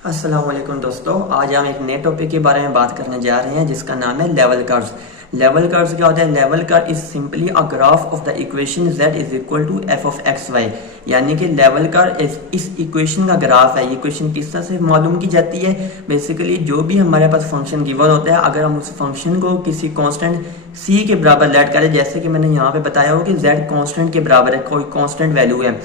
अस्सलाम वालेकुम दोस्तों, आज हम एक नए टॉपिक के बारे में बात करने जा रहे हैं जिसका नाम है लेवल कर्व्स। लेवल कर्व्स क्या होता है? Level curve is simply a graph of the equation z is equal to f of X Y. यानी कि लेवल कर्व इस इक्वेशन का ग्राफ है। ये इक्वेशन किस तरह से मालूम की जाती है? बेसिकली जो भी हमारे पास फंक्शन गिवन होता है, अगर हम उस फंक्शन को किसी कांस्टेंट c के बराबर लेट करें, जैसे कि मैंने यहाँ पे बताया हो कि z कांस्टेंट के बराबर है, कोई कांस्टेंट वैल्यू है,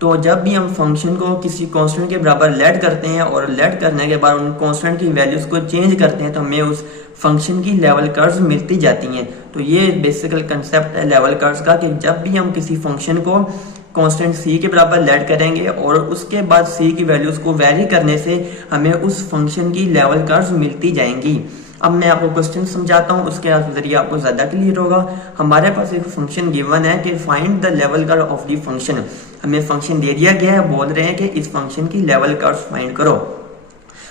तो जब भी हम फंक्शन को किसी कांस्टेंट के बराबर लेट करते हैं और लेट करने के बाद उन कांस्टेंट की वैल्यूज को चेंज करते हैं तो हमें उस फंक्शन की लेवल कर्व्स मिलती जाती हैं। तो ये बेसिकल कंसेप्ट है लेवल कर्व्स का कि जब भी हम किसी फंक्शन को कांस्टेंट c के बराबर लेट करेंगे और उसके बाद c की वैल्यूज को वेरी करने से हमें उस फंक्शन की लेवल कर्व्स मिलती जाएंगी। अब मैं आपको क्वेश्चन समझाता हूँ, उसके जरिए आपको ज्यादा क्लियर होगा। हमारे पास एक फंक्शन गिवन है कि find the level curve of the function. हमें फंक्शन दे दिया गया है, बोल रहे हैं कि इस फंक्शन की लेवल कर्व फाइंड करो।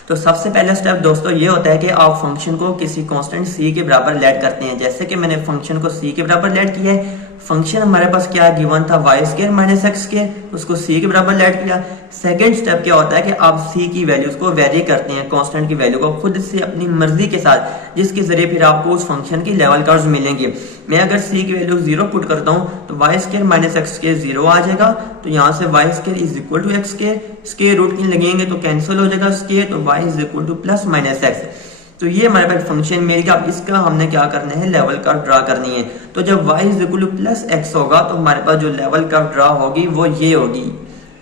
तो सबसे पहला स्टेप दोस्तों ये होता है कि आप फंक्शन को किसी कांस्टेंट c के बराबर लेट करते हैं। जैसे कि मैंने फंक्शन को c के बराबर लेट किया है, फंक्शन हमारे पास क्या गिवन था Y square minus X square, उसको c के बराबर लेट किया। सेकंड स्टेप क्या होता है कि आप c की वैल्यूज को वेरी करते हैं, कांस्टेंट की वैल्यू को खुद से अपनी मर्जी के साथ, जिसके जरिए फिर आपको उस फंक्शन की लेवल कर्व्स मिलेंगे। मैं अगर c की वैल्यू 0 पुट करता हूँ तो Y square minus X square 0 आ जाएगा। तो यहाँ से Y square is equal to X square, square root इन लगेंगे तो कैंसिल हो जाएगा स्क्वायर, तो Y is equal to plus minus X. तो ये हमारे पास फंक्शन मिल गया। अब इसका हमने क्या करना है, लेवल कर्व ड्रा करनी है। तो जब y is equal to plus x होगा तो हमारे पास जो लेवल कर्व ड्रा होगी वो ये होगी।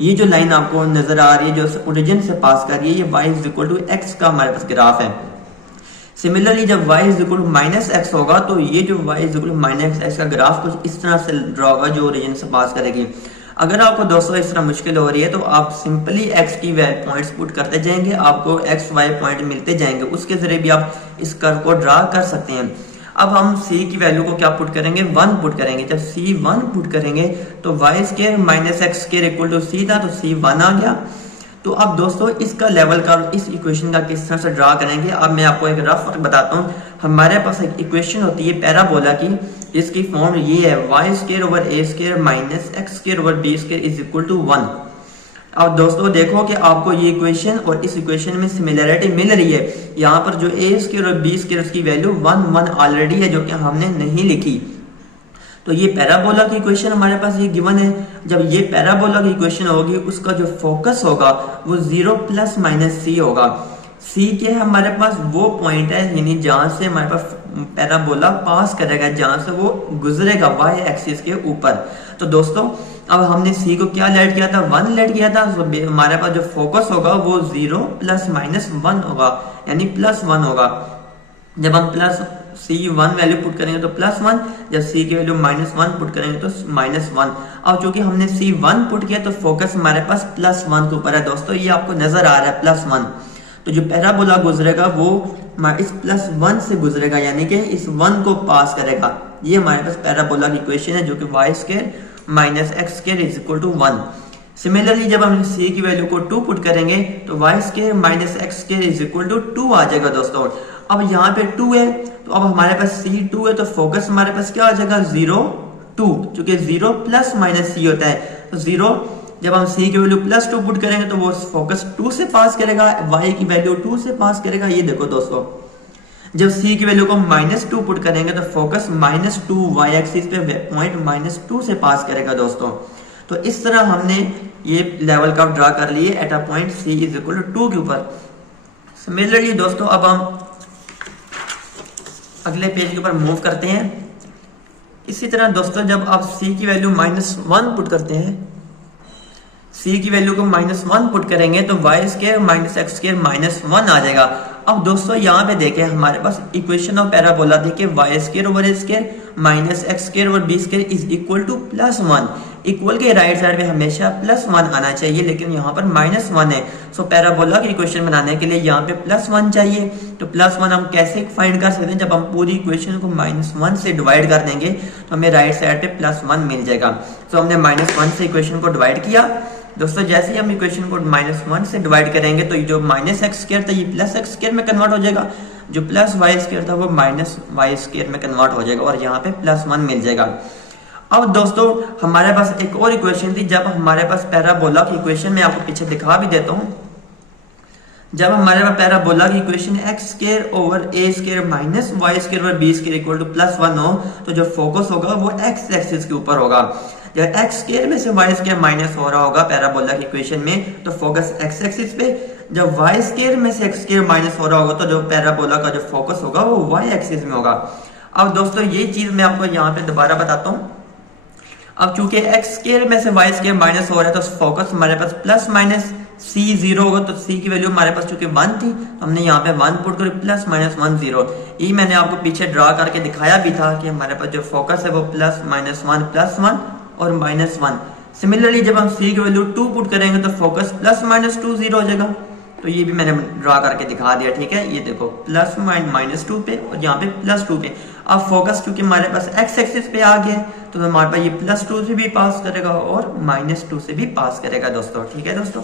ये जो लाइन आपको नजर आ रही है जो ओरिजिन से पास कर रही है, ये y is equal to X का हमारे पास ग्राफ है। सिमिलरली जब y is equal to minus X होगा तो ये जो y is equal to minus X का ग्राफ कुछ इस तरह से ड्रा होगा जो ओरिजिन से पास करेगी। अगर आपको दोस्तों इस तरह मुश्किल हो रही है तो आप सिंपली x की पॉइंट्स पुट करते जाएंगे, आपको x y पॉइंट मिलते जाएंगे, उसके जरिए भी आप इस कर्व को ड्रा कर सकते हैं। अब हम c की वैल्यू को क्या पुट करेंगे, 1 पुट करेंगे। जब c 1 पुट करेंगे तो Y square minus X square equal to c था, तो c 1 आ गया। तो अब दोस्तों इसका लेवल कर्व इस इक्वेशन का किस तरह से ड्रा करेंगे, अब मैं आपको एक रफ बताता हूँ। हमारे पास एक इक्वेशन होती है पैराबोला की, इसकी फॉर्म ये है Y square over A square minus X square over B square is equal to 1। अब दोस्तों देखो कि आपको ये इक्वेशन और इस इक्वेशन में सिमिलरिटी मिल रही है। यहाँ पर जो ए स्क्वायर और बी स्क्वायर उसकी वैल्यू 1 1 ऑलरेडी है, जो कि हमने नहीं लिखी। तो ये पैराबोला की इक्वेशन हमारे पास ये गिवन है। जब ये पैराबोला की इक्वेशन होगी उसका जो फोकस होगा वो 0 प्लस माइनस सी होगा। सी के हमारे पास वो पॉइंट है यानी जहां से हमारे पास पैराबोला पास करेगा, जहां से वो गुजरेगा वाई एक्सिस के ऊपर। तो दोस्तों अब हमने सी को क्या लेट किया था, 1 लेट किया था। तो हमारे पास जो फोकस होगा वो 0 प्लस माइनस 1 होगा, यानी प्लस 1 होगा। जब हम प्लस C1 वैल्यू पुट करेंगे तो प्लस 1, जब C की वैल्यू माइनस 1 पुट करेंगे तो माइनस 1। अब चूंकि हमने C1 पुट किया तो फोकस हमारे पास प्लस 1 के ऊपर है। दोस्तों ये आपको नजर आ रहा है प्लस 1। तो जो पैराबोला गुजरेगा वो इस प्लस 1 से गुजरेगा, यानी कि इस 1 को पास करेगा। ये हमारे पास पैराबोला की इक्वेशन है जो कि Y square minus X square is equal to 1। Similarly जब हम C की वैल्यू को 2 पुट करेंगे तो Y square minus X square is equal to 2 आ जाएगा दोस्तों। अब यहाँ पे 2 है तो अब हमारे पास C2 है तो फोकस हमारे पास क्या आ जाएगा 0 2, क्योंकि 0 प्लस माइनस C होता है। तो 0 जब हम C की वैल्यू प्लस 2 पुट करेंगे तो वो फोकस 2 से पास करेगा, y की वैल्यू 2 से पास करेगा। ये देखो दोस्तों जब C की वैल्यू को माइनस 2 पुट करेंगे तो फोकस माइनस 2 y एक्सिस पे पॉइंट माइनस 2 से पास करेगा दोस्तों। तो इस तरह हमने ये लेवल कर्व ड्रा कर लिए at a point C is equal to 2 के ऊपर। सिमिलरली दोस्तों अब हम अगले पेज के ऊपर मूव करते हैं। इसी तरह दोस्तों जब आप C की वैल्यू माइनस 1 पुट करते हैं, C की वैल्यू को माइनस 1 पुट करेंगे तो Y square minus X square minus 1 आ जाएगा। अब दोस्तों यहाँ पे देखें हमारे पास इक्वेशन ऑफ पैराबोला थी कि Y square over A square minus X square over B square is equal to plus 1। Equal के राइट साइड में हमेशा प्लस 1 आना चाहिए, लेकिन यहाँ पर माइनस 1 है। सो पैराबोला की इक्वेशन बनाने के लिए यहाँ पे प्लस 1 चाहिए। तो प्लस 1 हम कैसे फाइंड कर सकते हैं, जब हम पूरी इक्वेशन को माइनस 1 से डिवाइड कर देंगे तो हमें राइट साइड पे प्लस 1 मिल जाएगा। तो हमने माइनस 1 से इक्वेशन को डिवाइड किया। दोस्तों जैसे ही हम इक्वेशन को माइनस 1 से डिवाइड करेंगे तो जो माइनस एक्स स्क्वायर था ये प्लस एक्स स्क्वायर में कन्वर्ट हो जाएगा, जो प्लस वाई स्क्वायर था वो माइनस वाई स्क्वायर में कन्वर्ट हो जाएगा और यहाँ पे प्लस 1 मिल जाएगा। अब दोस्तों हमारे पास एक और इक्वेशन थी, जब हमारे पास पैराबोला की इक्वेशन में आपको पीछे दिखा भी देता हूँ। जब हमारे पास पैराबोला की equation X square over A square minus Y square over B square equal to +1 हो, तो जो फोकस होगा वो एक्स एक्सिस के ऊपर होगा। जब एक्स स्क्वायर में से वाई स्क्वायर माइनस हो रहा होगा पैराबोला की इक्वेशन में, तो फोकस एक्स एक्सिस पे। जब वाई स्क्वायर में से एक्स स्क्वायर माइनस हो रहा होगा, तो जो पैराबोला का जो फोकस होगा वो वाई एक्सिस में होगा। अब दोस्तों ये चीज मैं आपको यहाँ पे दोबारा बताता हूँ। अब चूंकि एक्स स्क्वायर में से वाई स्क्वायर माइनस हो रहा है, तो फोकस हमारे पास प्लस माइनस सी 0 होगा। तो सी की वैल्यू हमारे पास चूंकि 1 थी, तो हमने यहाँ पे 1 पुट कर +-1 0। ये मैंने आपको पीछे ड्रा करके दिखाया भी था कि हमारे पास जो फोकस है वो +-1 और -1। सिमिलरली जब हम सी की वैल्यू 2 पुट करेंगे तो फोकस +-2 0 हो जाएगा। तो ये भी मैंने ड्रा करके दिखा दिया, ठीक है। ये देखो +-2 पे और यहाँ पे +2 पे। अब फोकस क्योंकि हमारे पास एक्स एक्सिस पे आ गया, तो हमारे पास ये +2 से भी पास करेगा और -2 से भी पास करेगा दोस्तों, ठीक है दोस्तों।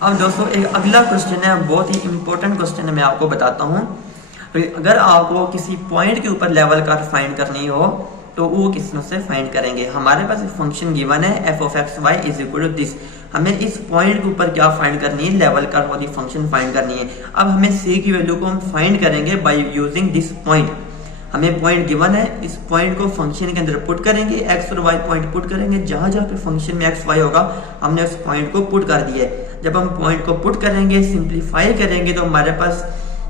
अब दोस्तों एक अगला क्वेश्चन है, बहुत ही इंपॉर्टेंट क्वेश्चन है, मैं आपको बताता हूँ। अगर आपको किसी पॉइंट के ऊपर लेवल कर्व फाइंड करनी हो, तो वो किस से फाइंड करेंगे। हमारे पास एक फंक्शन गिवन है f(x, y) is equal to this. हमें इस पॉइंट के ऊपर क्या फाइंड करनी है, लेवल कर्व वाली फंक्शन फाइंड करनी है। अब हमें c की वैल्यू को हम फाइंड करेंगे बाय यूजिंग दिस पॉइंट। हमें पॉइंट गिवन है, इस पॉइंट को फंक्शन के अंदर पुट करेंगे, x और y पॉइंट पुट करेंगे। जहां जहां पे फंक्शन में x y होगा, हमने उस पॉइंट को पुट कर दिया है। जब हम पॉइंट को पुट करेंगे, सिंप्लीफाई करेंगे, तो हमारे पास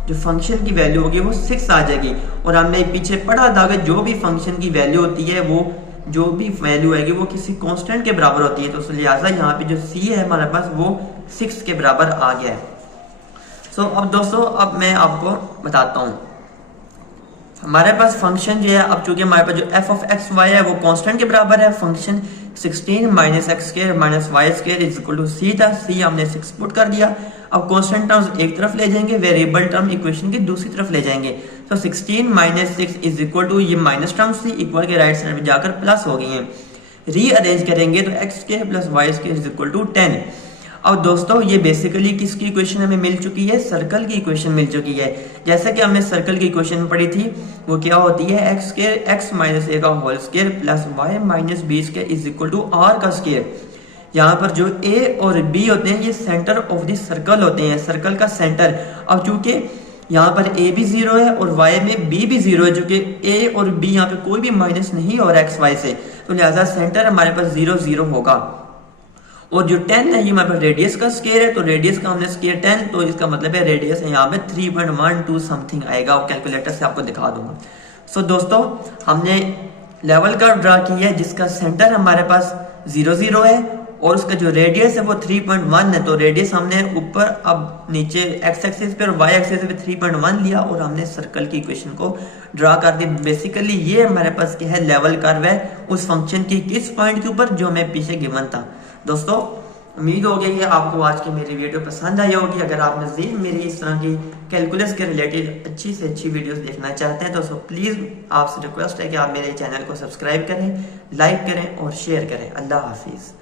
जो फंक्शन की वैल्यू होगी वो 6 आ जाएगी। और हमने पीछे पढ़ा था कि जो भी फंक्शन की वैल्यू होती है, वो जो भी वैल्यू आएगी वो किसी कांस्टेंट के बराबर होती है। तो लिहाजा यहाँ पे जो c है हमारे पास वो 6 के बराबर आ गया है। अब दोस्तों अब मैं आपको बताता हूँ, हमारे पास फंक्शन जो है, अब चूंकि हमारे पास जो f(x, y) है वो कांस्टेंट के बराबर है। Function 16 - x square - y square is equal to c था। c हमने 6 पुट कर दिया। अब कांस्टेंट टर्म्स एक तरफ ले जाएंगे, वेरिएबल टर्म इक्वेशन की दूसरी तरफ ले जाएंगे। तो 16 - 6 इज इक्वल टू, ये माइनस टर्म्स थी, इक्वल के राइट साइड में जाकर प्लस हो गई हैं। रीअरेंज करेंगे तो x square + y square is equal to 10। अब दोस्तों ये बेसिकली किसकी इक्वेशन हमें मिल चुकी है, सर्कल की इक्वेशन मिल चुकी है। जैसा कि हमने सर्कल की इक्वेशन पढ़ी थी, वो क्या होती है, x स्क्वायर x - a का whole square plus y - b square is equal to r का स्क्वायर। यहाँ पर जो a और b होते हैं ये सेंटर ऑफ द सर्कल होते हैं, सर्कल का सेंटर। अब चूंकि यहाँ पर a भी 0 है और y में b भी 0 है, जो कि a और b यहाँ पे कोई भी माइनस नहीं हो रहा x y से, तो लिहाजा सेंटर हमारे पास 0 0 होगा। और जो 10 है ये हमारे पास रेडियस का स्क्वायर है, तो रेडियस का हमने स्क्वायर 10, तो इसका मतलब है रेडियस है यहाँ पे 3.12 समथिंग आएगा। और कैलकुलेटर से आपको दिखा दूंगा। दोस्तों हमने लेवल कर्व ड्रा की है जिसका सेंटर हमारे पास 0 0 है और उसका जो रेडियस है वो 3.1 है। तो रेडियस हमने ऊपर, अब नीचे x एक्सिस पे और y एक्सिस पे 3.1 लिया और हमने सर्कल की इक्वेशन को ड्रा कर दी। बेसिकली ये हमारे पास क्या है, लेवल कर्व है उस फंक्शन की किस पॉइंट के ऊपर, जो हमें पीछे गिवन था। दोस्तों उम्मीद हो गई है आपको आज की मेरी वीडियो पसंद आई होगी। अगर आप मज़ीद मेरी इस तरह की कैलकुलस के रिलेटेड अच्छी से अच्छी वीडियोस देखना चाहते हैं, तो प्लीज़ आपसे रिक्वेस्ट है कि आप मेरे चैनल को सब्सक्राइब करें, लाइक करें और शेयर करें। अल्लाह हाफिज़।